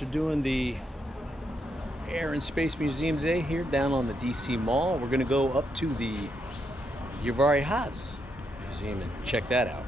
We're doing the Air and Space Museum today here down on the DC Mall. We're going to go up to the Udvar-Hazy Museum and check that out.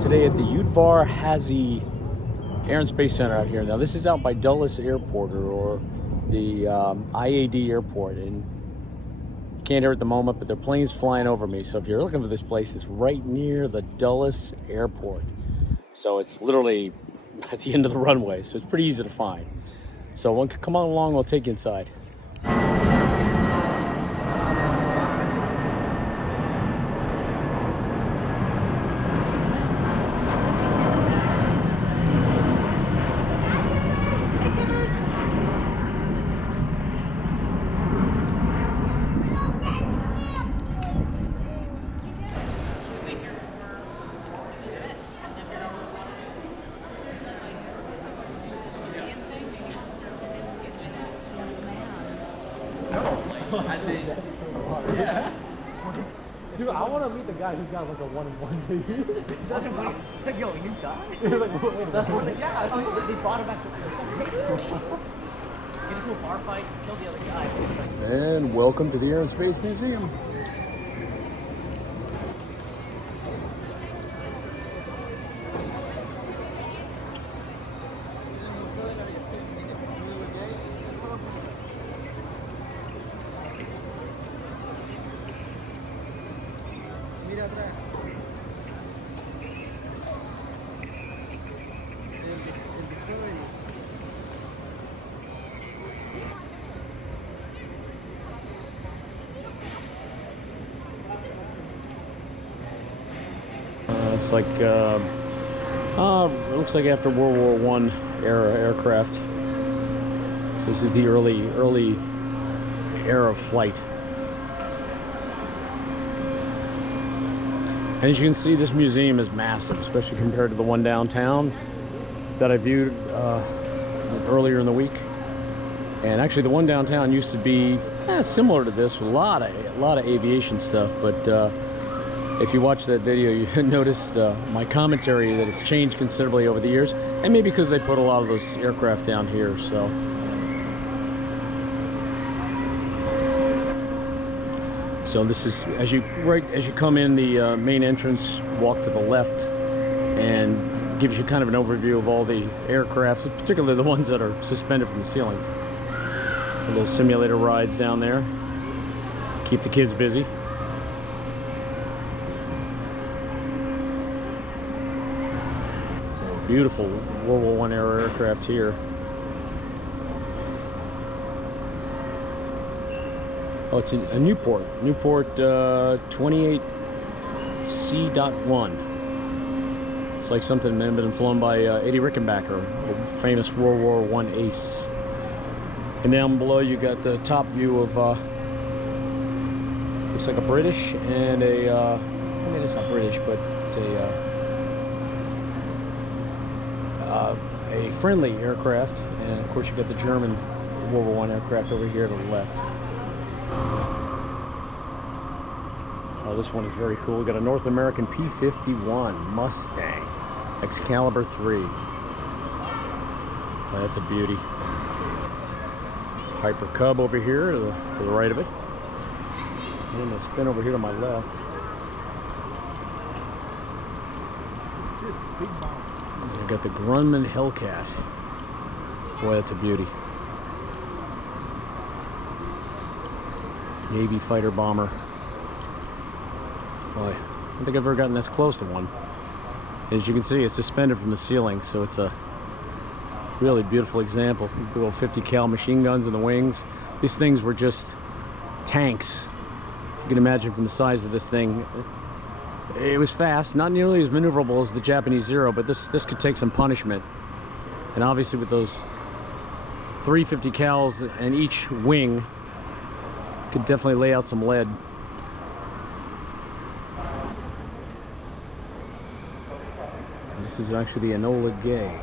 Today at the Udvar-Hazy Air and Space Center out here. Now this is out by Dulles Airport or the IAD Airport, and you can't hear it at the moment, but there are planes flying over me. So if you're looking for this place, it's right near the Dulles Airport. So it's literally at the end of the runway, so it's pretty easy to find. So come on along, we'll take you inside. Yeah. Dude, I want to meet the guy who's got like a 1-in-1 baby. It's like, yo, you died? That's what They brought him back to get into a bar fight, killed the other guy. And welcome to the Air and Space Museum. It's like, it looks like after World War I era aircraft. So this is the early era of flight. And as you can see, this museum is massive, especially compared to the one downtown that I viewed earlier in the week. And actually, the one downtown used to be similar to this, with a lot of aviation stuff. But if you watch that video, you noticed my commentary that it's changed considerably over the years, and maybe because they put a lot of those aircraft down here. So this is as you come in the main entrance, walk to the left, and gives you kind of an overview of all the aircraft, particularly the ones that are suspended from the ceiling. A little simulator rides down there, keep the kids busy. So beautiful World War I era aircraft here. Oh, it's a Newport 28C.1. It's like something that had been flown by Eddie Rickenbacker, a famous World War I ace. And down below you got the top view of, looks like a British and a, I mean it's not British, but it's a friendly aircraft. And of course you got the German World War I aircraft over here to the left. Oh, this one is very cool. We got a North American P-51 Mustang, Excalibur 3. Oh, that's a beauty. Piper Cub over here to the right of it. And we'll spin over here to my left. Big bomb. We got the Grumman Hellcat. Boy, that's a beauty. Navy fighter bomber. Boy, I don't think I've ever gotten this close to one. As you can see, it's suspended from the ceiling, so it's a really beautiful example. Big old 50 cal machine guns in the wings. These things were just tanks. You can imagine from the size of this thing. It was fast, not nearly as maneuverable as the Japanese Zero, but this could take some punishment. And obviously with those 350 cals and each wing, could definitely lay out some lead. And this is actually the Enola Gay.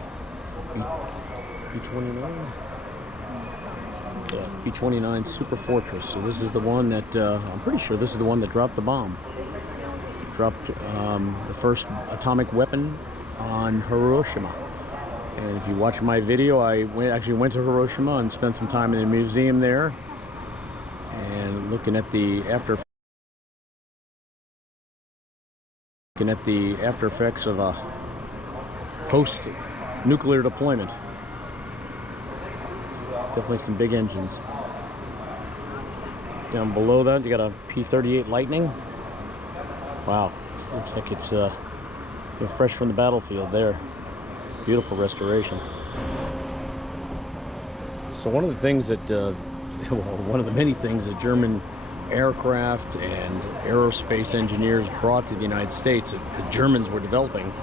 B-29? Yeah, B-29 Super Fortress. So this is the one that, I'm pretty sure this is the one that dropped the bomb. Dropped the first atomic weapon on Hiroshima. And if you watch my video, I actually went to Hiroshima and spent some time in the museum there. And looking at the after effects of a post-nuclear deployment. Definitely some big engines. Down below that, you got a P-38 Lightning. Wow, looks like it's fresh from the battlefield there. Beautiful restoration. So one of the things that well, one of the many things that German aircraft and aerospace engineers brought to the United States that the Germans were developing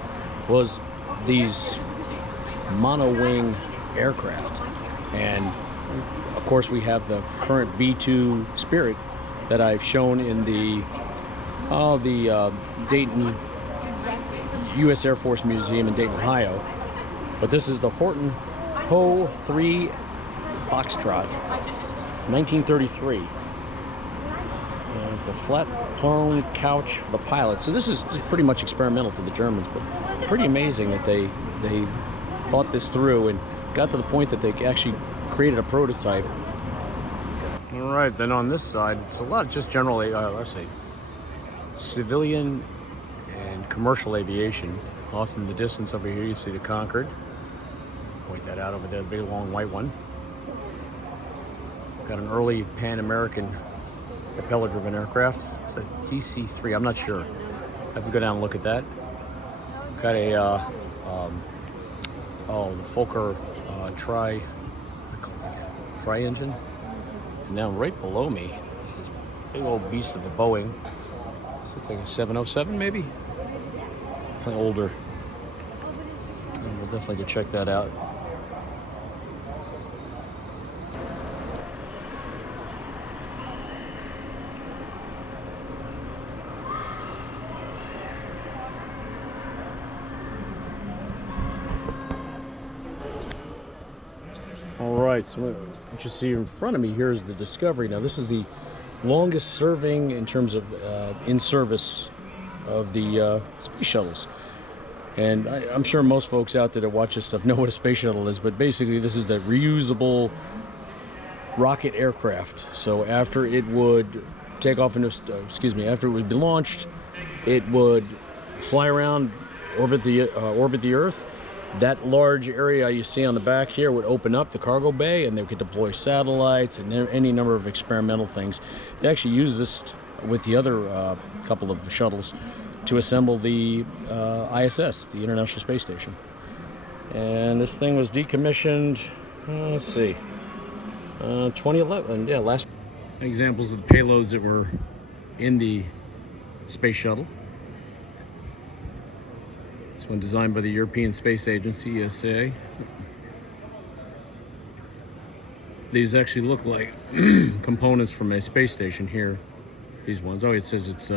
was these mono-wing aircraft. And of course we have the current B-2 Spirit that I've shown in the Dayton U.S. Air Force Museum in Dayton, Ohio. But this is the Horton Ho 3 Foxtrot, 1933. It's a flat prone couch for the pilot. So this is pretty much experimental for the Germans, but pretty amazing that they thought this through and got to the point that they actually created a prototype. All right, then on this side, it's a lot of just generally, let's say, civilian and commercial aviation. Lost in the distance over here, you see the Concorde. Point that out over there, the big long white one. Got an early Pan-American propeller-driven aircraft. It's a DC-3, I'm not sure. I have to go down and look at that. Got a, the Fokker tri-engine. And now right below me, this big old beast of a Boeing. This looks like a 707 maybe? Definitely older. And we'll definitely go check that out. Alright, so what you see in front of me here is the Discovery. Now this is the longest serving in terms of in service of the space shuttles. And I'm sure most folks out there that watch this stuff know what a space shuttle is, but basically this is the reusable rocket aircraft. So after it would take off into, after it would be launched, it would fly around, orbit the Earth. That large area you see on the back here would open up the cargo bay, and they could deploy satellites and any number of experimental things. They actually use this with the other couple of shuttles to assemble the ISS, the International Space Station. And this thing was decommissioned, let's see, 2011, yeah, last. Examples of the payloads that were in the space shuttle. This one designed by the European Space Agency, ESA. These actually look like components from a space station here. These ones. Oh, it says it's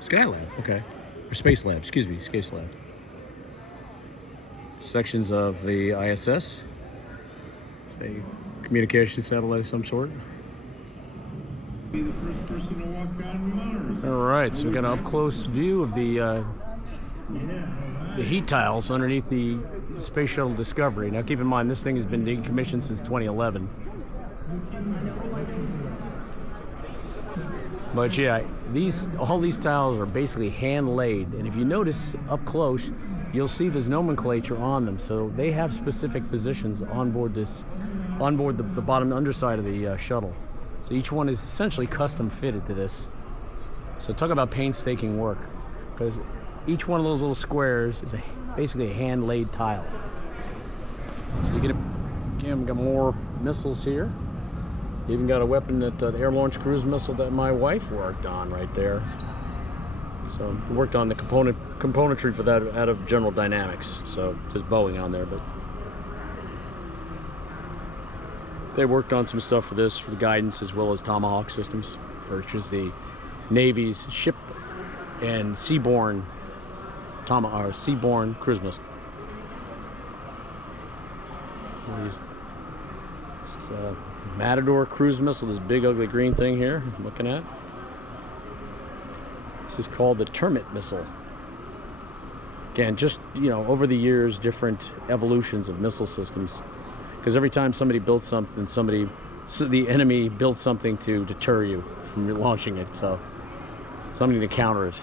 Skylab. Okay. Or Space Lab. Excuse me. Space Lab. Sections of the ISS. Say communication satellite of some sort. Be the first person to walk on Mars. All right. So we got an up close view of the heat tiles underneath the Space Shuttle Discovery. Now keep in mind this thing has been decommissioned since 2011. But yeah, all these tiles are basically hand laid, and if you notice up close, you'll see there's nomenclature on them. So they have specific positions on board this, the bottom underside of the shuttle. So each one is essentially custom fitted to this. So talk about painstaking work, because each one of those little squares is basically a hand-laid tile. So you get again, we got more missiles here. Even got a weapon that the air-launched cruise missile that my wife worked on right there. So we worked on the componentry for that out of General Dynamics. So just Boeing on there, but they worked on some stuff for this, for the guidance, as well as Tomahawk systems, which is the Navy's ship and seaborne cruise missile. This is a Matador cruise missile, this big ugly green thing here I'm looking at. This is called the Termit missile. Again, just, you know, over the years, different evolutions of missile systems. Because every time somebody built something, the enemy built something to deter you from launching it. So something to counter it.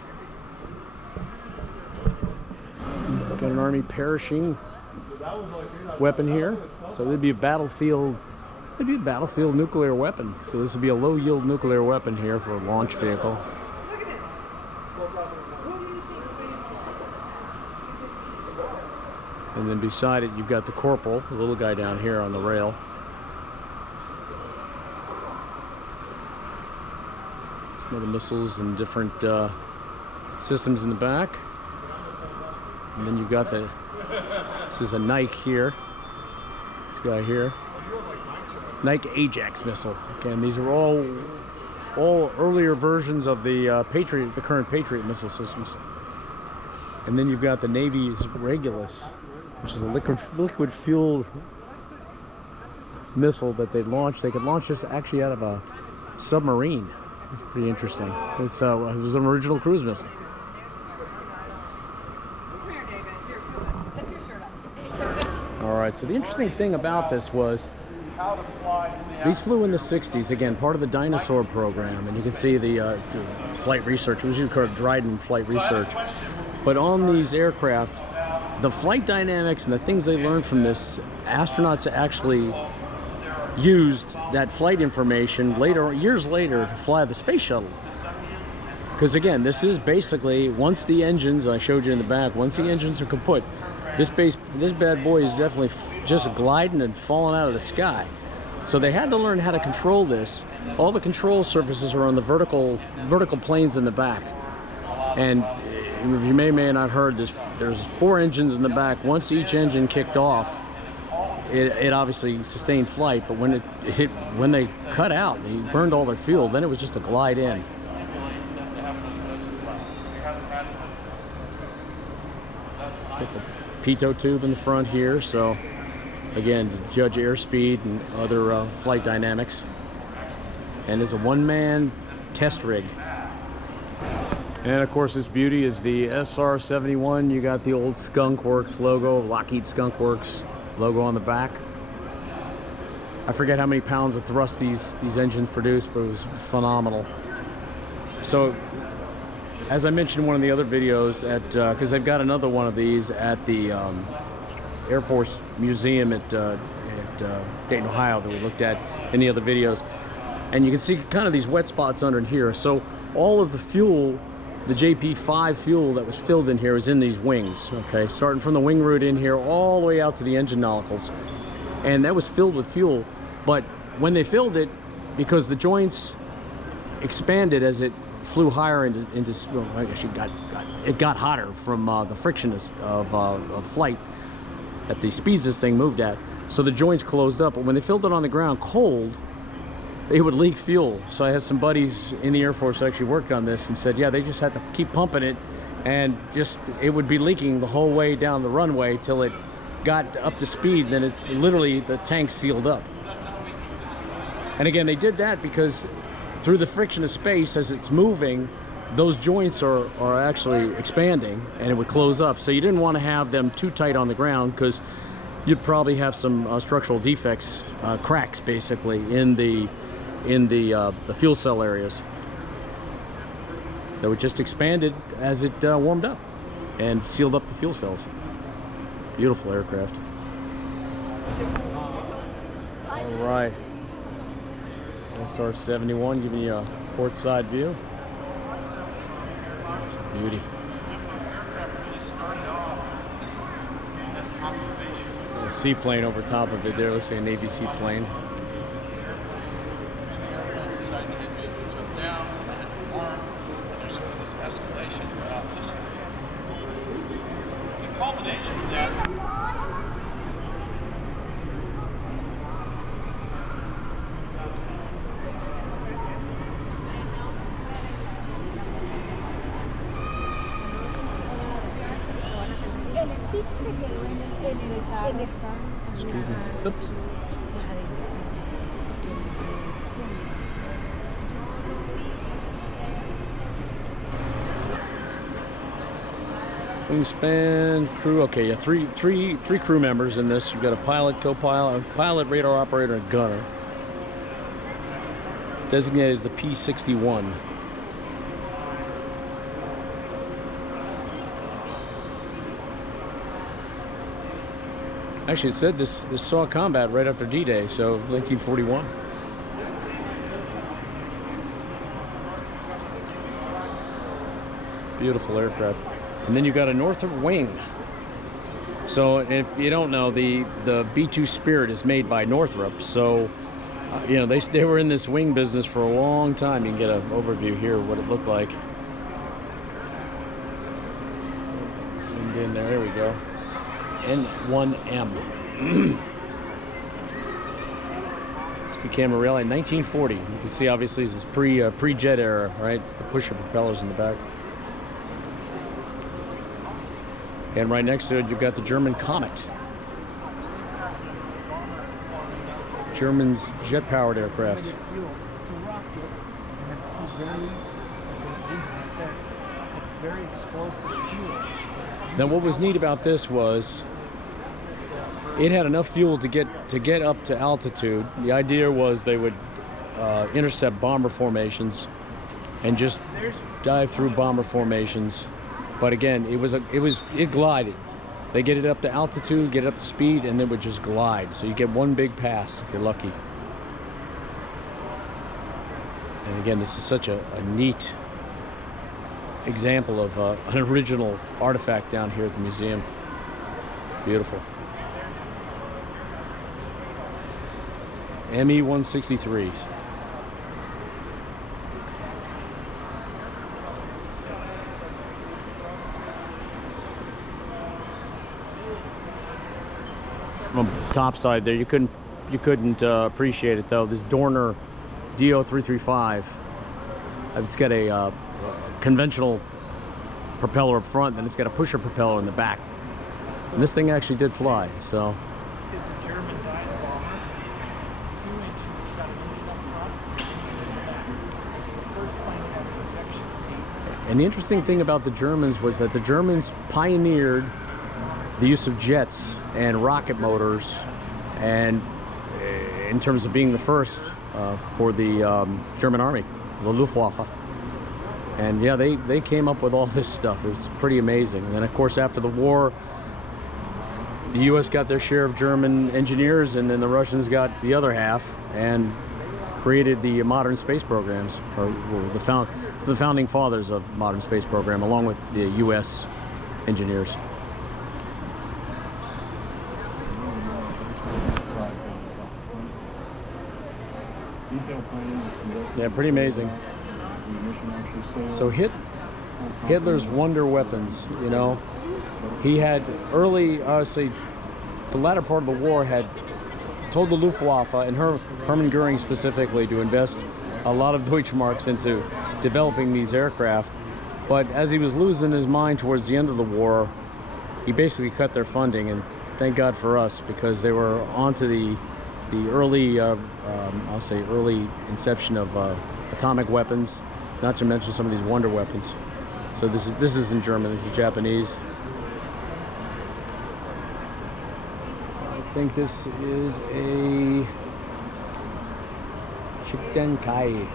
Got an Army perishing weapon here. So it'd be a battlefield. It'd be a battlefield nuclear weapon. So this would be a low-yield nuclear weapon here for a launch vehicle. And then beside it, you've got the corporal, the little guy down here on the rail. Some of the missiles and different systems in the back. And then you've got this is a Nike here. This guy here. Nike Ajax missile. Again, these are all earlier versions of the Patriot, the current Patriot missile systems. And then you've got the Navy's Regulus, which is a liquid fuel missile that they launched. They could launch this actually out of a submarine. Pretty interesting. It was an original cruise missile. All right. So the interesting thing about this was these flew in the 60s. Again, part of the dinosaur program, and you can see the flight research. It was usually called Dryden Flight Research. But on these aircraft, the flight dynamics and the things they learned from this, astronauts actually used that flight information years later to fly the space shuttle. Because again, this is basically, once the engines, I showed you in the back, once the engines are kaput, this bad boy is definitely just gliding and falling out of the sky. So they had to learn how to control this. All the control surfaces are on the vertical planes in the back. And you may not heard this, there's 4 engines in the back. Once each engine kicked off, it obviously sustained flight, but when they cut out, they burned all their fuel, then it was just a glide in. Get the pitot tube in the front here, so again, to judge airspeed and other flight dynamics. And there's a one-man test rig. And of course, this beauty is the SR-71. You got the old Skunk Works logo, Lockheed Skunk Works logo on the back. I forget how many pounds of thrust these engines produced, but it was phenomenal. So, as I mentioned in one of the other videos, because they've got another one of these at the Air Force Museum at Dayton, Ohio, that we looked at in the other videos, and you can see kind of these wet spots under in here. So all of the fuel, the JP5 fuel that was filled in here is in these wings, okay? Starting from the wing root in here all the way out to the engine nozzles. And that was filled with fuel, but when they filled it, because the joints expanded as it flew higher into well, I guess it got hotter from the friction of flight at the speeds this thing moved at. So the joints closed up, but when they filled it on the ground cold, it would leak fuel. So I had some buddies in the Air Force that actually worked on this and said, yeah, they just had to keep pumping it, and it would be leaking the whole way down the runway till it got up to speed. Then it literally, the tank sealed up. And again, they did that because through the friction of space, as it's moving, those joints are actually expanding, and it would close up. So you didn't want to have them too tight on the ground, because you'd probably have some structural defects, cracks basically in the fuel cell areas. So it just expanded as it warmed up. and sealed up the fuel cells. Beautiful aircraft. All right, SR-71 giving you a port side view. Beauty. A seaplane over top of it there. Looks like a Navy seaplane. Escalation throughout this way. The culmination of that. El Stitch se quedó en el stand. Excuse me. Oops. Wingspan crew. Okay, yeah, three crew members in this. You've got a pilot, co-pilot, pilot, radar operator, and gunner. Designated as the P-61. Actually, it said this saw combat right after D-Day, so 1941. Beautiful aircraft. And then you've got a Northrop wing. So if you don't know, the B-2 Spirit is made by Northrop. So you know, they were in this wing business for a long time. You can get an overview here of what it looked like. Zoomed in there. There we go. N1M. This became a rail in 1940. You can see obviously this is pre-jet era, right? The pusher propellers in the back. And right next to it, you've got the German Comet. German's jet-powered aircraft. Very explosive fuel. Now, what was neat about this was it had enough fuel to get up to altitude. The idea was they would intercept bomber formations and just dive through bomber formations. But again, it glided. They get it up to altitude, get it up to speed, and it would just glide. So you get one big pass if you're lucky. And again, this is such a neat example of an original artifact down here at the museum. Beautiful. ME-163s. On the top side there, you couldn't appreciate it though. This Dorner DO-335. It's got a conventional propeller up front, then it's got a pusher propeller in the back. And this thing actually did fly, so. It's a German dive bomber. 2 engines, it's got an engine up front, and an engine in the back. It's the first plane to have a projection seat. And the interesting thing about the Germans was that the Germans pioneered the use of jets and rocket motors, and in terms of being the first for the German army, the Luftwaffe. And yeah, they came up with all this stuff. It was pretty amazing. And then of course after the war, the US got their share of German engineers, and then the Russians got the other half and created the modern space programs, or the founding fathers of modern space program, along with the US engineers. Yeah, pretty amazing. So Hitler's wonder weapons, you know, he had early, say, the latter part of the war had told the Luftwaffe and Hermann Goering specifically to invest a lot of Deutschmarks into developing these aircraft. But as he was losing his mind towards the end of the war, he basically cut their funding, and thank God for us, because they were onto the early, I'll say early inception of atomic weapons, not to mention some of these wonder weapons. So this is in German, this is Japanese. I think this is a Shidenkai.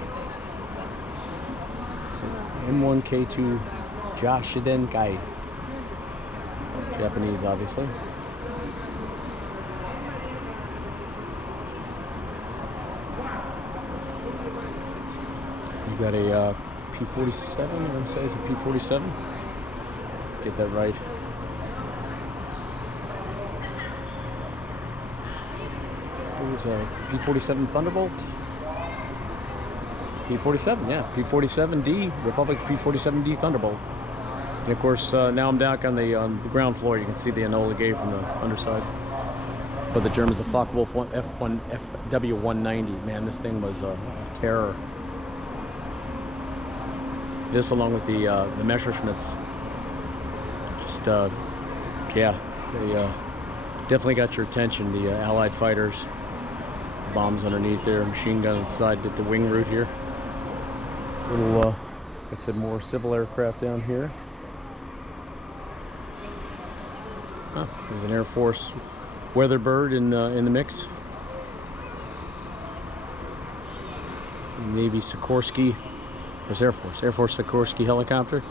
It's an M1K2 Shidenkai. Japanese, obviously. You got a P-47, I want to say it's a P-47. Get that right. There's a P-47 Thunderbolt. P-47, yeah, P-47D, Republic P-47D Thunderbolt. And of course, now I'm down on the ground floor. You can see the Enola Gay from the underside. But the Germans, the Focke-Wulf FW-190. Man, this thing was a terror. This, along with the Messerschmitts, just yeah, they definitely got your attention. The Allied fighters, bombs underneath there, machine gun inside at the wing root here. Little, like I said, more civil aircraft down here. Oh, there's an Air Force Weatherbird in the mix. Navy Sikorsky. There's Air Force Sikorsky helicopter.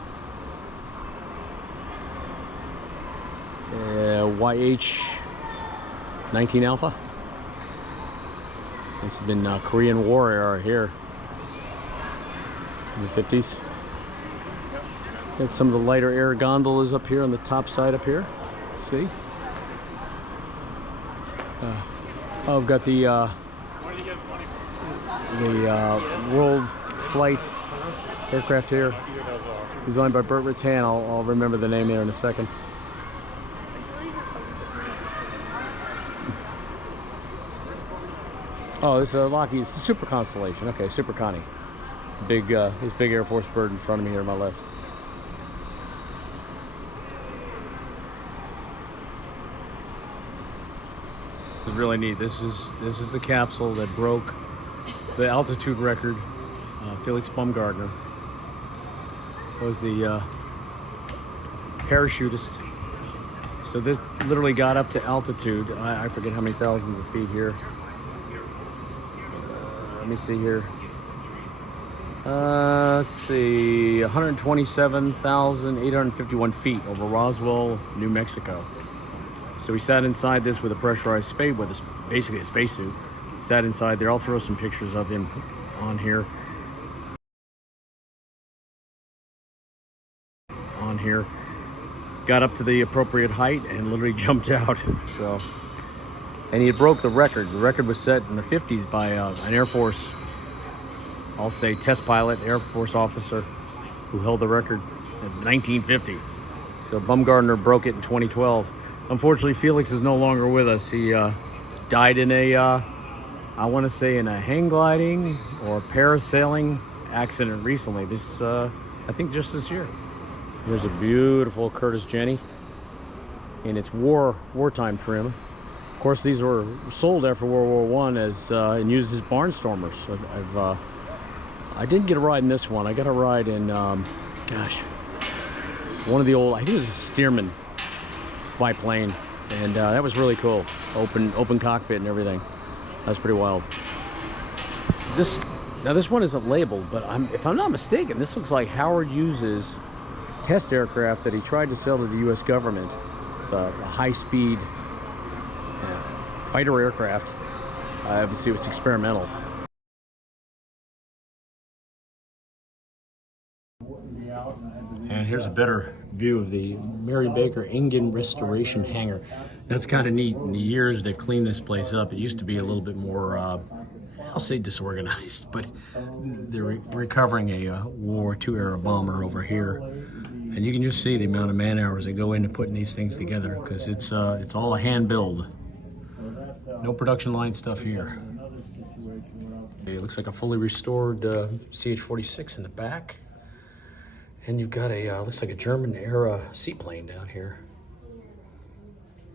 YH-19 Alpha. It's been Korean War era here in the 50s. Got some of the lighter air gondolas up here on the top side up here. See? Oh, I've got the World Flight aircraft here, designed by Burt Rattan. I'll remember the name there in a second. Oh, this is Lockheed. It's the Super Constellation. Okay, Super Connie. Big, his big Air Force bird in front of me here on my left. This is really neat. This is the capsule that broke the altitude record. Felix Baumgartner was the parachutist. So this literally got up to altitude. I forget how many thousands of feet here. Let me see here. Let's see, 127,851 feet over Roswell, New Mexico. So we sat inside this with a pressurized space, basically a spacesuit. Sat inside there. I'll throw some pictures of him on here. Got up to the appropriate height and literally jumped out. So, and he had broke the record. The record was set in the 50s by an Air Force, I'll say test pilot, Air Force officer, who held the record in 1950. So Baumgartner broke it in 2012. Unfortunately, Felix is no longer with us. He died in a, I want to say in a hang gliding or parasailing accident recently. This, I think just this year. Here's a beautiful Curtiss Jenny in its wartime trim. Of course, these were sold after World War I as and used as barnstormers. I didn't get a ride in this one. I got a ride in, gosh, one of the old, I think it was a Stearman biplane, and that was really cool. Open cockpit and everything. That was pretty wild. This one isn't labeled, but if I'm not mistaken, this looks like Howard Hughes's test aircraft that he tried to sell to the U.S. government. It's a high-speed fighter aircraft. Obviously, it's experimental. And here's a better view of the Mary Baker Engine Restoration Hangar. That's kind of neat. In the years they've cleaned this place up. It used to be a little bit more, I'll say disorganized, but they're recovering a World War II era bomber over here. And you can just see the amount of man hours that go into putting these things together, because it's all a hand build. No production line stuff here. It looks like a fully restored CH-46 in the back. And you've got a, looks like a German era seaplane down here.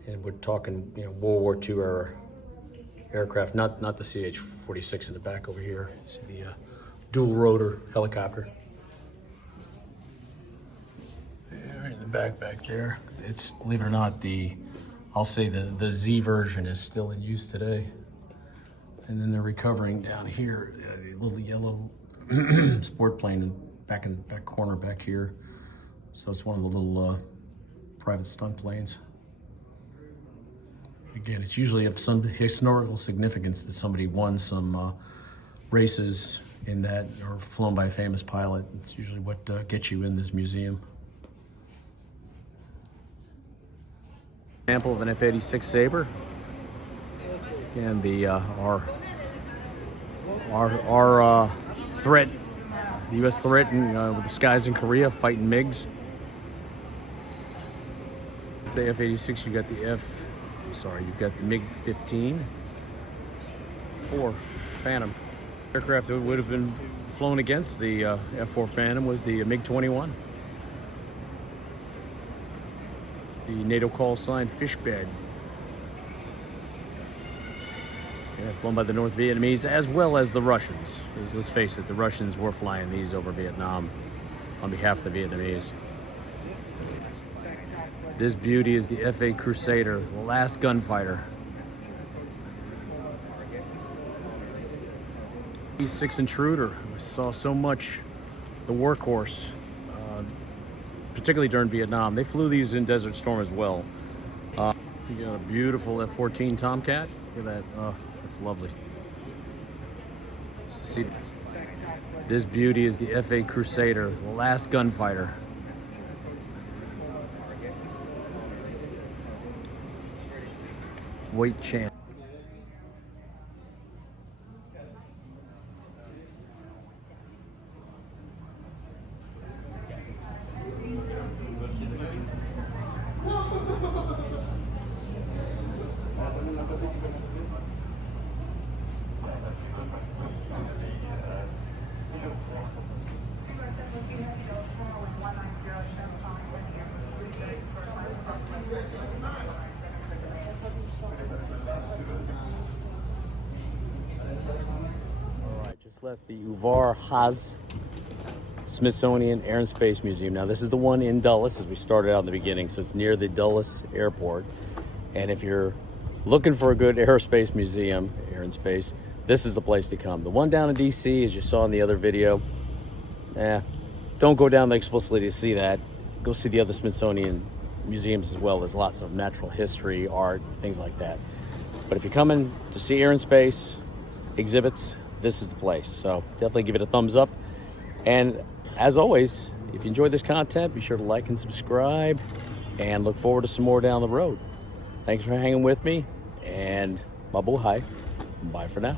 And we're talking, World War II era aircraft, not the CH-46 in the back over here. See the dual rotor helicopter. Right in the back there. It's, believe it or not, I'll say the Z version is still in use today. And then they're recovering down here, a little yellow sport plane back in the back corner back here. So it's one of the little private stunt planes. Again, it's usually of some historical significance that somebody won some races in that, or flown by a famous pilot. It's usually what gets you in this museum. Example of an F-86 Sabre, and the our threat, the U.S. threat, with the skies in Korea fighting MiGs. Say F-86, you got the you've got the MiG-15, 4 Phantom. Aircraft that would have been flown against the F-4 Phantom was the MiG-21. The NATO call sign Fishbed. Yeah, flown by the North Vietnamese as well as the Russians. Let's face it, the Russians were flying these over Vietnam on behalf of the Vietnamese. This beauty is the F-8 Crusader, the last gunfighter. E-6 Intruder, we saw so much, the workhorse, particularly during Vietnam. They flew these in Desert Storm as well. You got a beautiful F-14 Tomcat. Look at that, that's lovely. See, this beauty is the F-8 Crusader, the last gunfighter. Weight Chant. Just left the Udvar-Hazy Smithsonian Air and Space Museum. Now this is the one in Dulles, as we started out in the beginning, so it's near the Dulles airport. And if you're looking for a good aerospace museum, air and space, this is the place to come. The one down in D.C., as you saw in the other video, don't go down there explicitly to see that. Go see the other Smithsonian museums as well. There's lots of natural history, art, things like that. But if you're coming to see air and space exhibits, this is the place. So definitely give it a thumbs up. And as always, if you enjoyed this content, be sure to like and subscribe, and look forward to some more down the road. Thanks for hanging with me, and mabuhay. Bye for now.